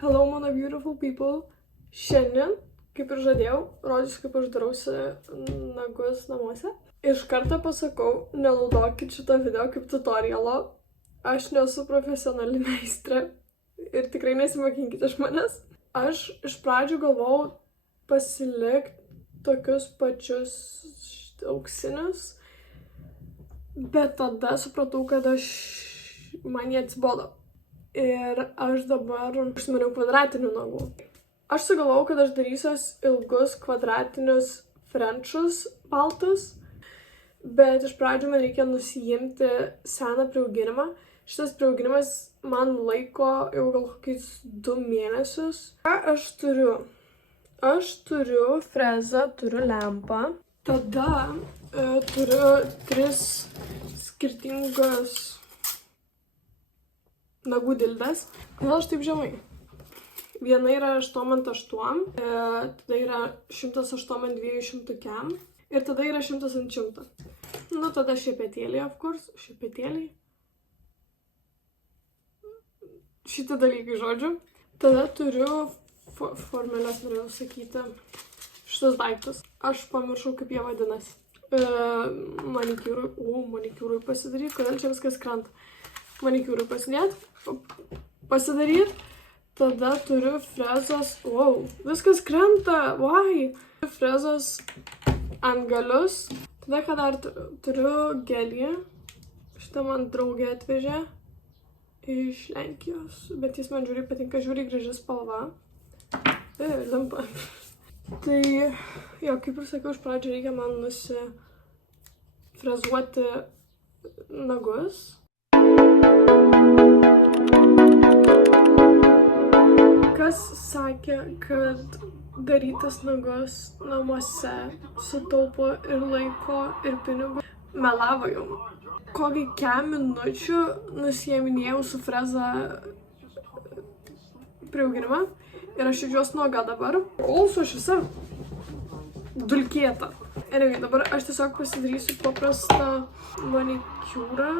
Hello, mano beautiful people. Šiandien, kaip ir žadėjau, rodysiu, kaip aš darausi nagus namuose. Iš karto pasakau, nenaudokit šito video kaip tutorialo. Aš nesu profesionali meistrė ir tikrai nesimokinkit iš manęs. Aš iš pradžių galvojau pasilikti tokius pačius auksinius, bet tada supratau, kad man jie atsibodo. Ir aš dabar užsimaniau kvadratinių nagų. Aš sugalvojau, kad aš darysiuos ilgus kvadratinius frenčus baltus, bet iš pradžių man reikia nusijimti seną priauginimą. Šitas priauginimas man laiko jau gal kokius 2 mėnesius. Ką aš turiu? Aš turiu frezą, turiu lempą. Tada turiu 3 skirtingas nagų dilbės. Kodėl aš taip žemai? Viena yra 8x8, tada yra 108 ant 200 ir tada yra 100 ant 100. Nu, tada šepetėliai, of course. Šepetėliai. Šitie dalykai, žodžiu. Tada turiu formelės, norėjau sakyti, šitus daiktus. Aš pamiršau, kaip jie vadinasi. Manikiūrui pasidaryti. Kodėl čia viskas krenta? Manikiūrui pasidaryti. Tada turiu frezas. Wow, viskas krenta. Why? Frezas ant galius. Tada ką dar turiu gelį. Šitą man draugė atvežė iš Lenkijos. Bet jis man žiūri patinka, žiūri graži spalva. Limpa. Tai, jo, kaip ir sakiau, iš pradžio reikia man nusifrezuoti nagus. Kas sakė, kad darytis nagus namuose sutaupo ir laiko, ir pinigų? Melavo jau. Kokį 4 minučių nusieminėjau su freza priauginimą ir aš jaučiuosi nuoga dabar. Klauso aš visa dulkėta. Anyway, dabar aš tiesiog pasidarysiu paprastą manikiūrą.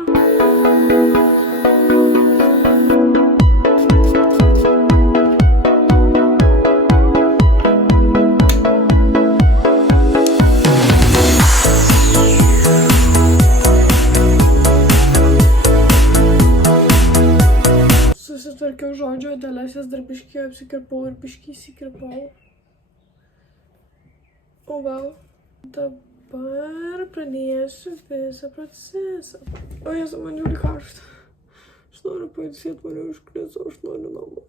Susitvarkiau žodžio dalesės, dar biškį apsikirpau ir biškį įsikirpau. O wow. Dabar pradėsiu visą procesą. O Jėzu, man žiūri karštą. Aš noriu pailsėti, mane užkrėso, aš noriu namo.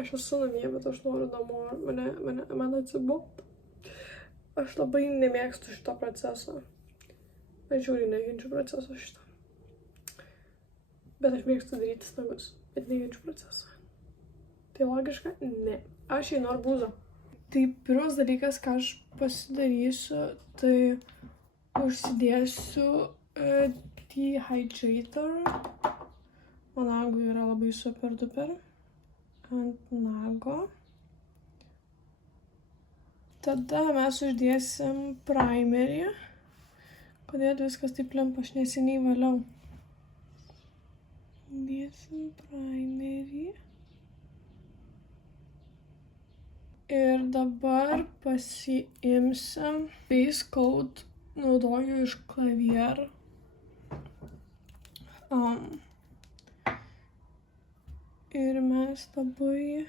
Aš esu namie, bet aš noriu namo. Man atsibodo. Aš labai nemėgstu šito proceso. Aš žiūri, nekenčiu proceso šito. Bet aš mėgstu darytis nagus, bet nekenčiu procesą. Tai logiška? Ne. Aš einu arbūzo. Tai pirmas dalykas, ką aš pasidarysiu, tai užsidėsiu dehydrator. O nagui yra labai super duper. Ant nago. Tada mes uždėsim primerį. Kodėl viskas taip limpa, aš neseniai valiau. Dėsim primerį. Ir dabar pasiimsim base coat, naudoju iš Clavier. Ir mes labai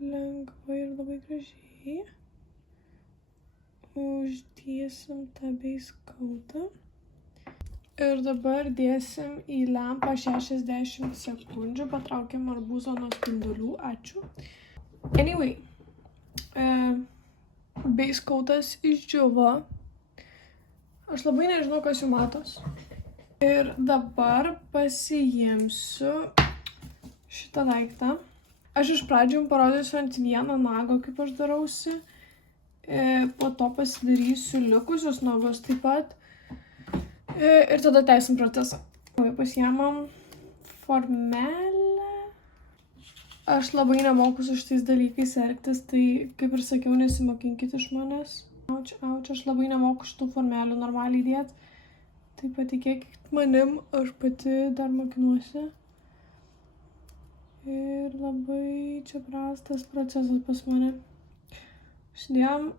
lengvai ir labai gražiai uždėsim tą base coatą. Ir dabar dėsim į lempą 60 sekundžių, patraukiam arbūzo nuo spindulių, ačiū. Anyway, base coatas išdžiuvo. Aš labai nežinau, kas jų matos. Ir dabar pasiimsiu šitą daiktą. Aš iš pradžių jums parodysiu ant vieno nago, kaip aš darausi. Po to pasidarysiu likusius nagus taip pat. Ir tada tęsim procesą. Pasiemam formelę. Aš labai nemoku su šitais dalykais elgtis, tai kaip ir sakiau, nesimokinkit iš manęs. Auč, aš labai nemoku šitų formelių normaliai dėti. Tai patikėkit manim, aš pati dar mokinuosi. Ir labai čia prastas procesas pas mane. Uždėjom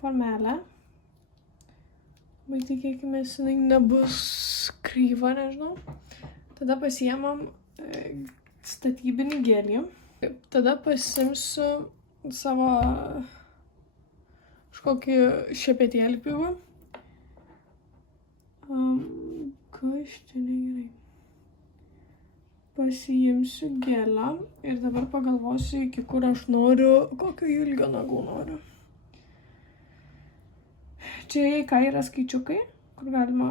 formelę. Bet tikėkime, jinai nebus kryva, nežinau. Tada pasiėmam statybinį gelį. Tada pasimsiu savo kažkokį šepetėlį pivą. Kas čia negerai. Pasiimsiu gelą ir dabar pagalvosiu, iki kur aš noriu, kokio ilgio nagų noriu. Čia ką yra skaičiukai, kur galima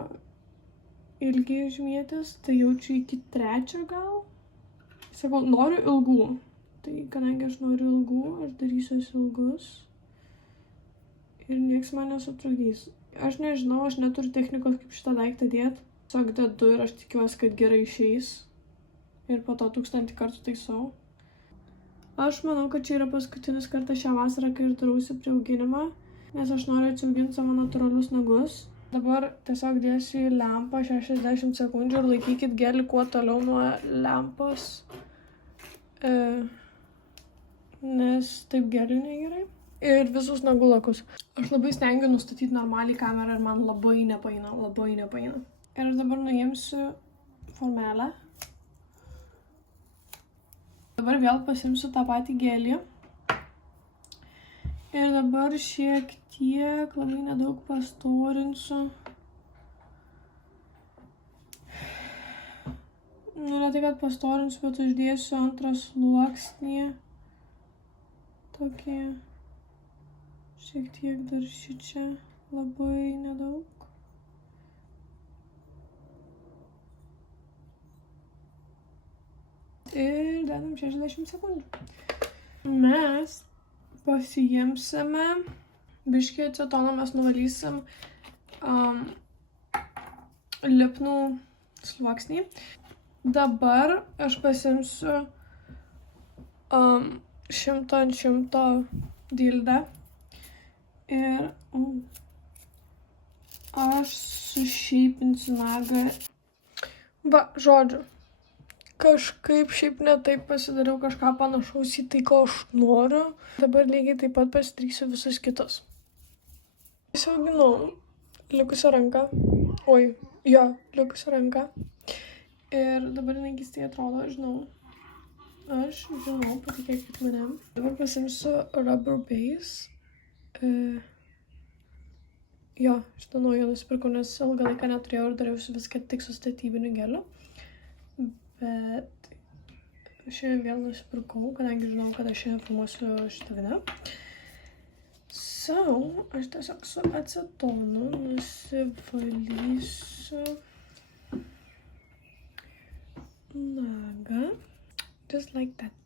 ilgį žymėtis, tai jaučiu iki 3 gal. Sakau, noriu ilgų. Tai kadangi aš noriu ilgų, aš darysiuos ilgus. Ir nieks man nesutrukdys. Aš nežinau, aš neturiu technikos, kaip šitą daiktą dėt. Tiesiog dedu ir aš tikiuosi, kad gerai išeis. Ir po to 1000 kartų taisau. Aš manau, kad čia yra paskutinis kartas šią vasarą, kai aš darausi priauginimą, nes aš noriu atsiauginti savo natūralius nagus. Dabar tiesiog dėsiu į lempą 60 sekundžių ir laikykit gelį kuo toliau nuo lempos, nes taip geliui negerai. Ir visus nagų lakus. Aš labai stengiu nustatyti normaliai kamerą ir man labai nepaeina. Ir aš dabar nuimsiu formelę. Dabar vėl pasimsiu tą patį gelį. Ir dabar šiek tiek, labai nedaug pastorinsiu. Ne tai, kad pastorinsiu, bet uždėsiu antrą sluoksnį. Tokį. Šiek tiek dar šičia. Labai nedaug. Ir dedam 60 sekundžių. Mes pasiimsime biškį acetoną, mes nuvalysim lipnų sluoksnį. Dabar aš pasiimsiu 100 ant 100 dildę ir aš sušeipinsiu nagą. Va, žodžiu. Kažkaip šiaip ne taip pasidariau kažką panašaus į tai, ko aš noriu. Dabar lygiai taip pat pasidarysiu visus kitus. Įsiauginau likusią ranką. Likusią ranką. Ir dabar jinai keistai atrodo, aš žinau, patikėkit manim. Dabar pasimsiu Rubber Base. Šitą naują nusipirkau, nes ilgą laiką neturėjau ir dariausi viską tik su statybiniu geliu. Bet šiandien vėl nusipirkau, kadangi žinau, kad aš šiandien filmuosiu šitą video. Aš tiesiog su acetonu nusivalysiu nagą. Just like that.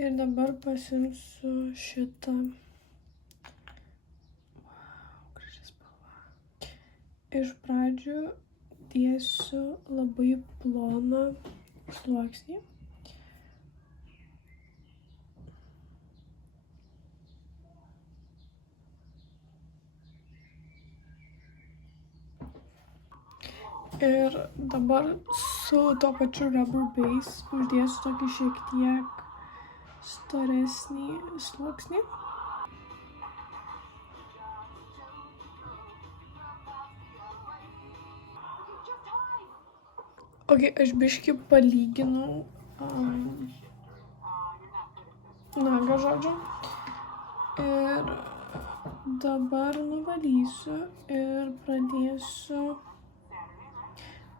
Ir dabar pasimsiu šitą. Wow, graži spalva. Iš pradžių dėsiu labai ploną sluoksnį. Ir dabar su to pačiu Rubber Base uždėsiu tokį šiek tiek storesnį sluoksnį. Aš biškį palyginau nagą, žodžiu. Ir dabar nuvalysiu ir pradėsiu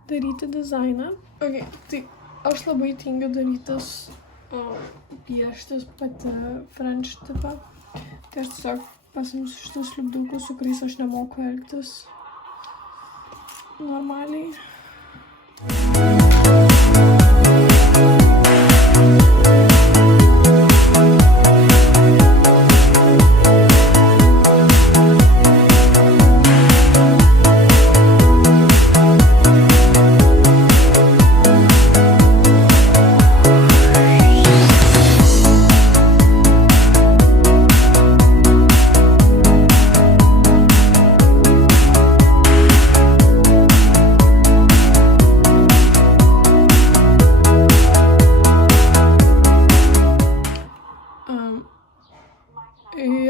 daryti dizainą. Tai aš labai tingiu darytis, pieštis pati French tipą. Tai aš tiesiog pasimsiu šitus lipdukus, su kuriais aš nemoku elgtis normaliai.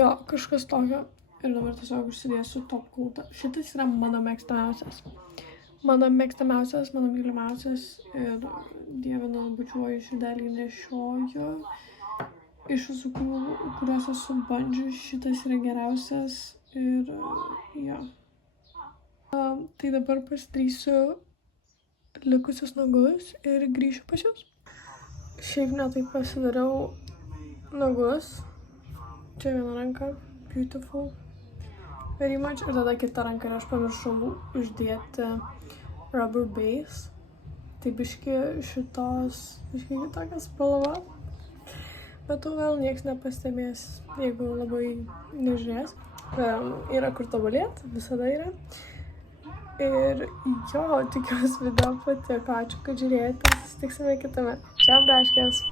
Jo, kažkas tokio. Ir dabar tiesiog užsidėsiu top coatą. Šitas yra mano mėgstamiausias. Mano mylimiausias ir dievinu, bučiuoju širdelį, nešioju. Iš visų, kuriuos esu bandžius, šitas yra geriausias ir jo. Tai dabar pasidarysiu likusius nagus ir grįšiu pas jūs. Šiaip netaip pasidariau nagus. Čia viena ranka, beautiful. Very much. Ir tada kita ranka ir aš pamiršau uždėti rubber base. Tai biški kitokia spalva. Bet tu gal nieks nepastebės, jeigu labai nežiūrės. Yra kur tobulėt, visada yra. Ir jo, tikiuosi video patiko, ačiū, kad žiūrėjote. Susitiksime kitame. Čia braškės.